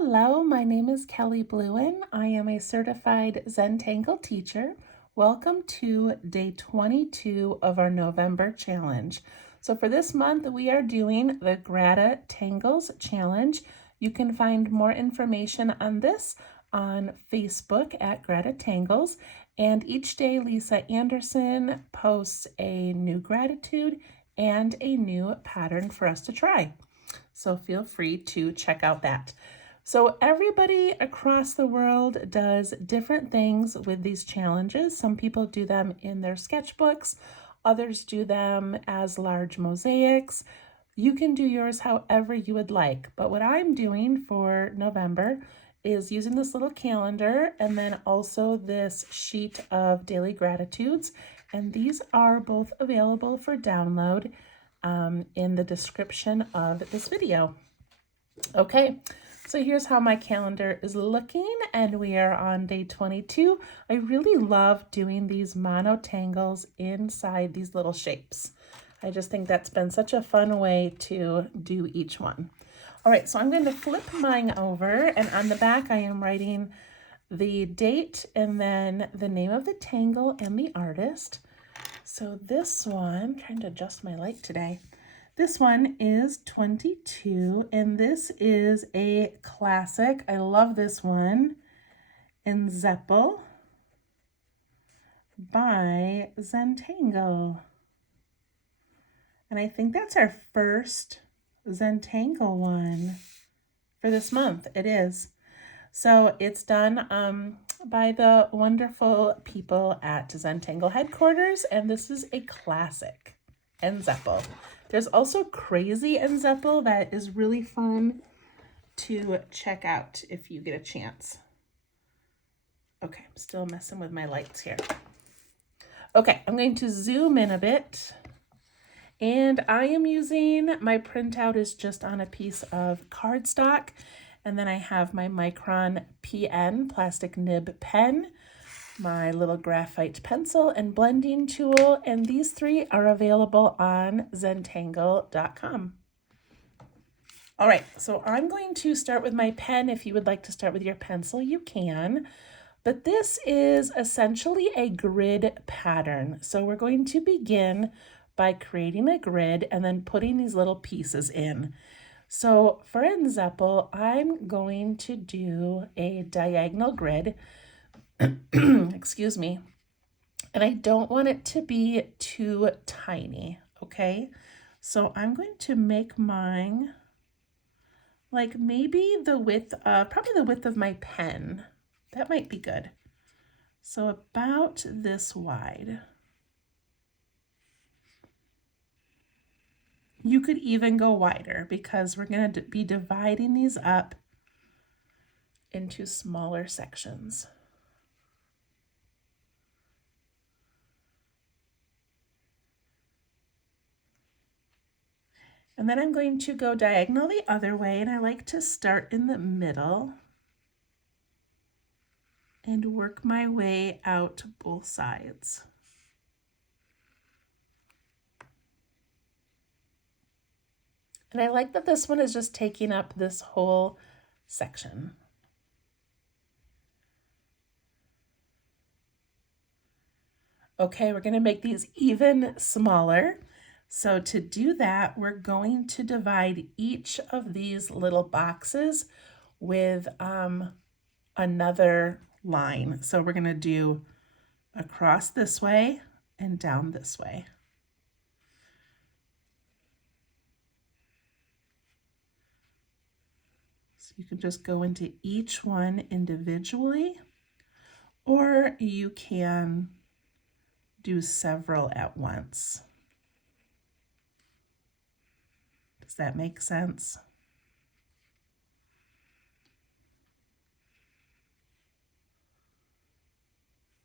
Hello, my name is Kelly Bluen. I am a certified Zentangle teacher. Welcome to day 22 of our November challenge. So for this month, we are doing the GratitangleZ challenge. You can find more information on this on Facebook at GratitangleZ. And each day, Lisa Anderson posts a new gratitude and a new pattern for us to try. So feel free to check out that. So everybody across the world does different things with these challenges. Some people do them in their sketchbooks, others do them as large mosaics. You can do yours however you would like. But what I'm doing for November is using this little calendar and then also this sheet of daily gratitudes. And these are both available for download in the description of this video. Okay, so here's how my calendar is looking, and we are on day 22. I really love doing these monotangles inside these little shapes. I just think that's been such a fun way to do each one. All right, so I'm going to flip mine over, and on the back I am writing the date and then the name of the tangle and the artist. So this one, trying to adjust my light today. This one is 22, and this is a classic. I love this one. NZeppel by Zentangle. And I think that's our first Zentangle one for this month. It is. So it's done by the wonderful people at Zentangle headquarters, and this is a classic NZeppel. There's also Crazy NZeppel that is really fun to check out if you get a chance. Okay, I'm still messing with my lights here. Okay, I'm going to zoom in a bit. And I am using, my printout is just on a piece of cardstock. And then I have my Micron PN plastic nib pen, my little graphite pencil and blending tool, and these three are available on Zentangle.com. All right, so I'm going to start with my pen. If you would like to start with your pencil, you can. But this is essentially a grid pattern. So we're going to begin by creating a grid and then putting these little pieces in. So for NZeppel, I'm going to do a diagonal grid. Excuse me. And I don't want it to be too tiny, okay? So I'm going to make mine like maybe the width of, probably the width of my pen. That might be good. So about this wide. You could even go wider because we're going to be dividing these up into smaller sections. And then I'm going to go diagonal the other way, and I like to start in the middle and work my way out both sides. And I like that this one is just taking up this whole section. Okay, we're going to make these even smaller. So to do that, we're going to divide each of these little boxes with another line. So we're going to do across this way and down this way. So you can just go into each one individually, or you can do several at once. Does that make sense?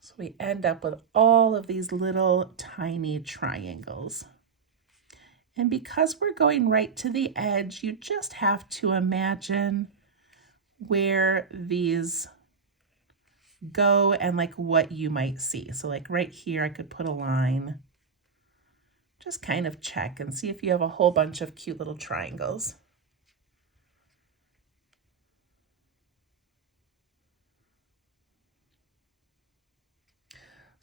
So we end up with all of these little tiny triangles. And because we're going right to the edge, you just have to imagine where these go and like what you might see. So like right here, I could put a line. Just kind of check and see if you have a whole bunch of cute little triangles.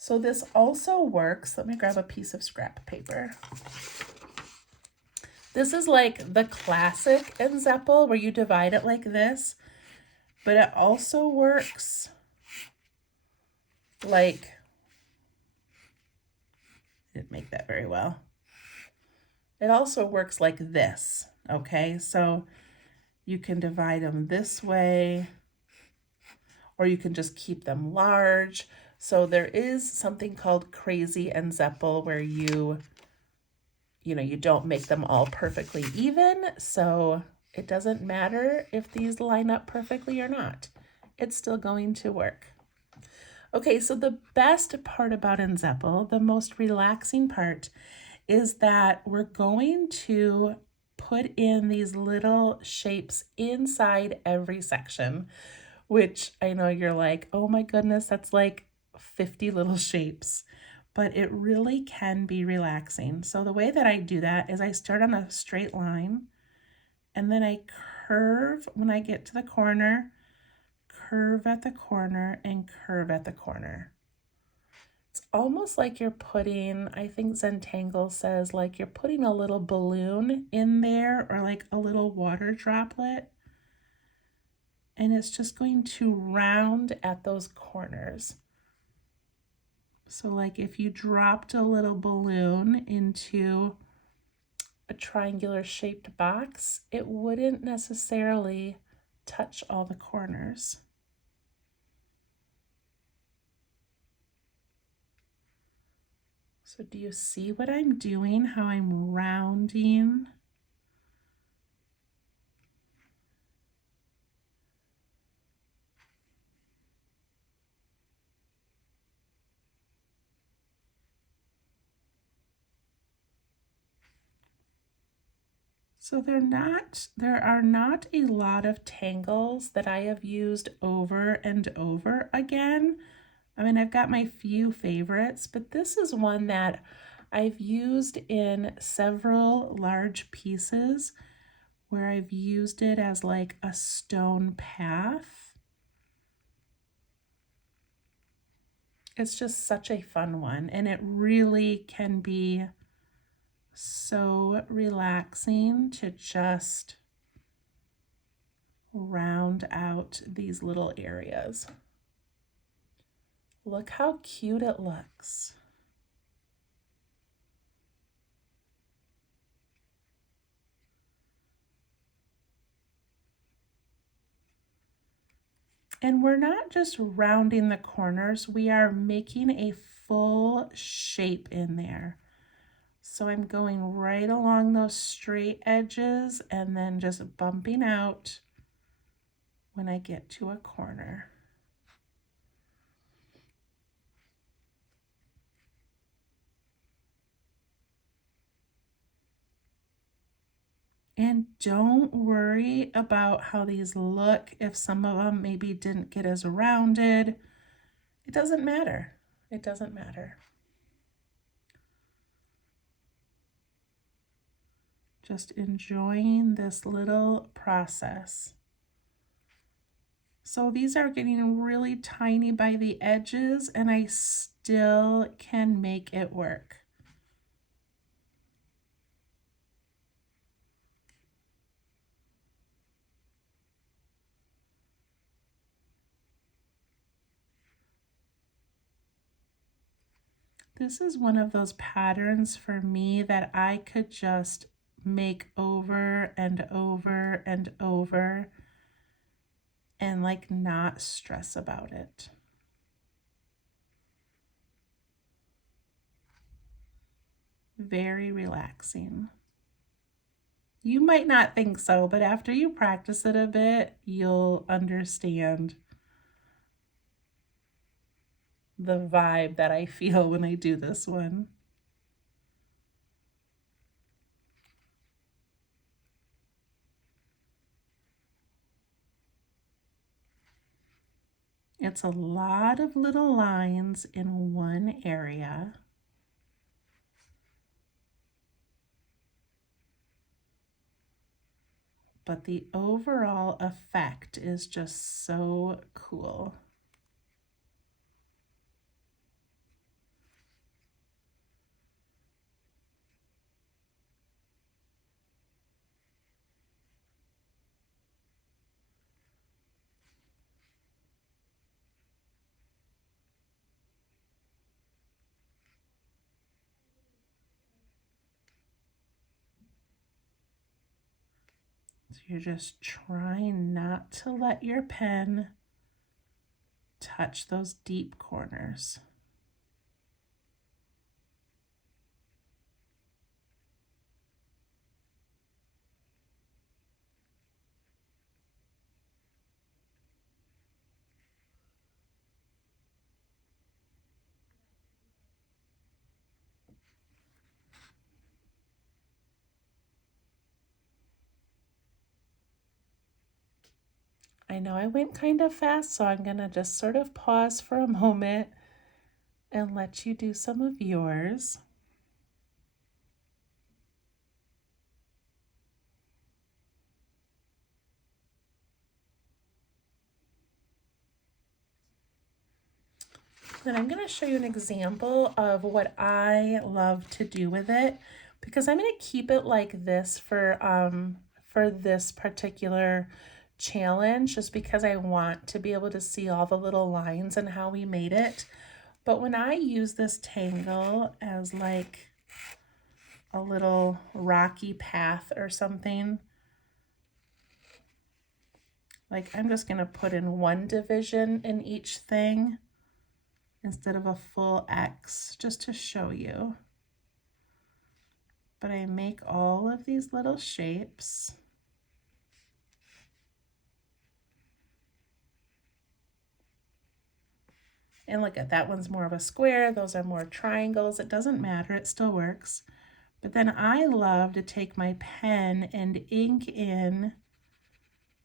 So this also works. Let me grab a piece of scrap paper. This is like the classic NZeppel where you divide it like this, but it also works like, didn't make that very well. It also works like this, okay? So you can divide them this way, or you can just keep them large. So there is something called crazy NZeppel where you don't make them all perfectly even. So it doesn't matter if these line up perfectly or not. It's still going to work. Okay, so the best part about NZeppel, the most relaxing part, is that we're going to put in these little shapes inside every section, which I know you're like, oh my goodness, that's like 50 little shapes, but it really can be relaxing. So the way that I do that is I start on a straight line and then I curve when I get to the corner, curve at the corner, and curve at the corner. It's almost like you're putting, I think Zentangle says, like you're putting a little balloon in there or like a little water droplet. And it's just going to round at those corners. So like if you dropped a little balloon into a triangular shaped box, it wouldn't necessarily touch all the corners. So do you see what I'm doing, how I'm rounding? So there are not a lot of tangles that I have used over and over again. I mean, I've got my few favorites, but this is one that I've used in several large pieces where I've used it as like a stone path. It's just such a fun one, and it really can be so relaxing to just round out these little areas. Look how cute it looks. And we're not just rounding the corners, we are making a full shape in there. So I'm going right along those straight edges and then just bumping out when I get to a corner. And don't worry about how these look. If some of them maybe didn't get as rounded, it doesn't matter. It doesn't matter. Just enjoying this little process. So these are getting really tiny by the edges, and I still can make it work. This is one of those patterns for me that I could just make over and over and over and like not stress about it. Very relaxing. You might not think so, but after you practice it a bit, you'll understand the vibe that I feel when I do this one. It's a lot of little lines in one area. But the overall effect is just so cool. You're just trying not to let your pen touch those deep corners. I know I went kind of fast, so I'm gonna just sort of pause for a moment and let you do some of yours. Then I'm going to show you an example of what I love to do with it, because I'm going to keep it like this for this particular challenge, just because I want to be able to see all the little lines and how we made it. But when I use this tangle as like a little rocky path or something, like I'm just going to put in one division in each thing instead of a full X, just to show you. But I make all of these little shapes. And look at that one's more of a square, those are more triangles. It doesn't matter, it still works. But then I love to take my pen and ink in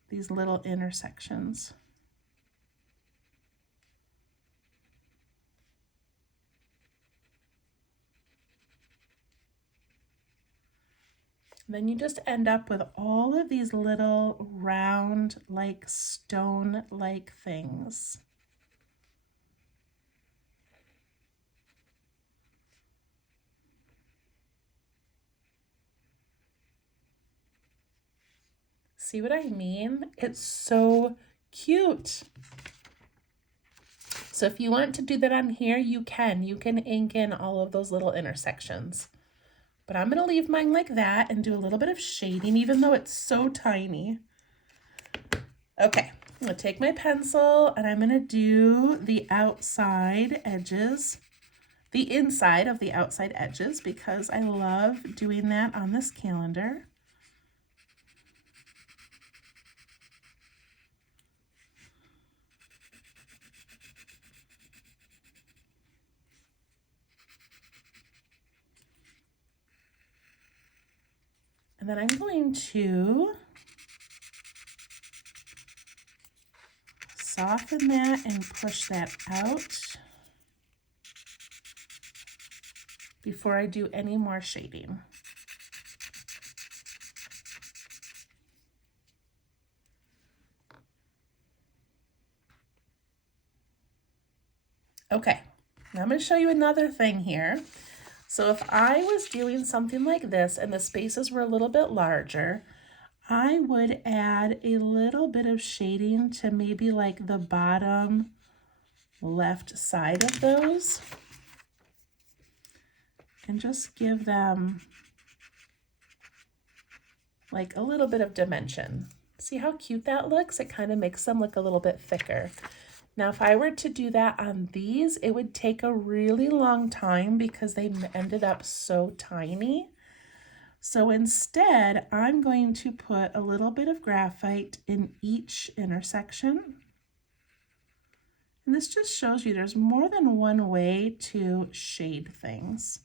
these little intersections. Then you just end up with all of these little round, like stone-like things. See what I mean? It's so cute. So if you want to do that on here, you can. You can ink in all of those little intersections. But I'm going to leave mine like that and do a little bit of shading, even though it's so tiny. Okay, I'm going to take my pencil and I'm going to do the outside edges, the inside of the outside edges, because I love doing that on this calendar. And then I'm going to soften that and push that out before I do any more shading. Okay, now I'm going to show you another thing here. So if I was doing something like this and the spaces were a little bit larger, I would add a little bit of shading to maybe like the bottom left side of those and just give them like a little bit of dimension. See how cute that looks? It kind of makes them look a little bit thicker. Now, if I were to do that on these, it would take a really long time because they ended up so tiny. So instead, I'm going to put a little bit of graphite in each intersection. And this just shows you there's more than one way to shade things.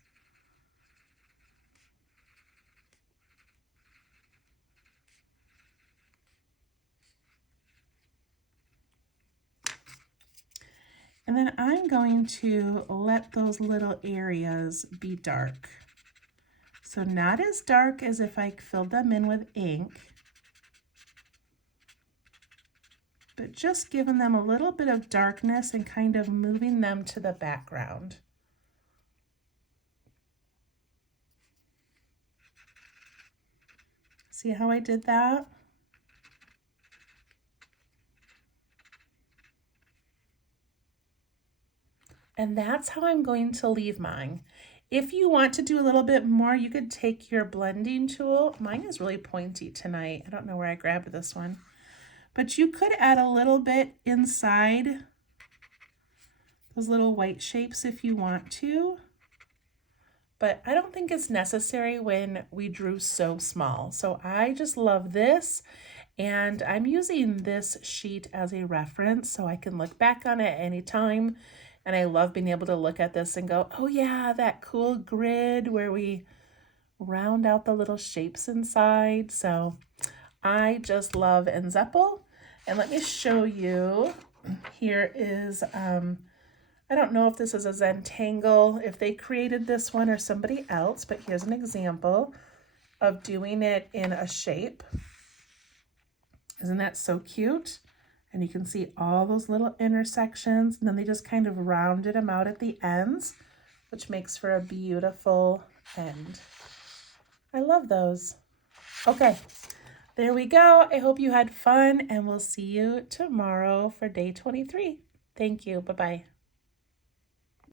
And then I'm going to let those little areas be dark. So not as dark as if I filled them in with ink, but just giving them a little bit of darkness and kind of moving them to the background. See how I did that? And that's how I'm going to leave mine. If you want to do a little bit more, you could take your blending tool. Mine is really pointy tonight. I don't know where I grabbed this one. But you could add a little bit inside those little white shapes if you want to. But I don't think it's necessary when we drew so small. So I just love this. And I'm using this sheet as a reference so I can look back on it anytime. And I love being able to look at this and go, oh yeah, that cool grid where we round out the little shapes inside. So I just love NZeppel. And let me show you, here is, I don't know if this is a Zentangle, if they created this one or somebody else, but here's an example of doing it in a shape. Isn't that so cute? And you can see all those little intersections, and then they just kind of rounded them out at the ends, which makes for a beautiful end. I love those. Okay, there we go. I hope you had fun, and we'll see you tomorrow for day 23. Thank you. Bye-bye.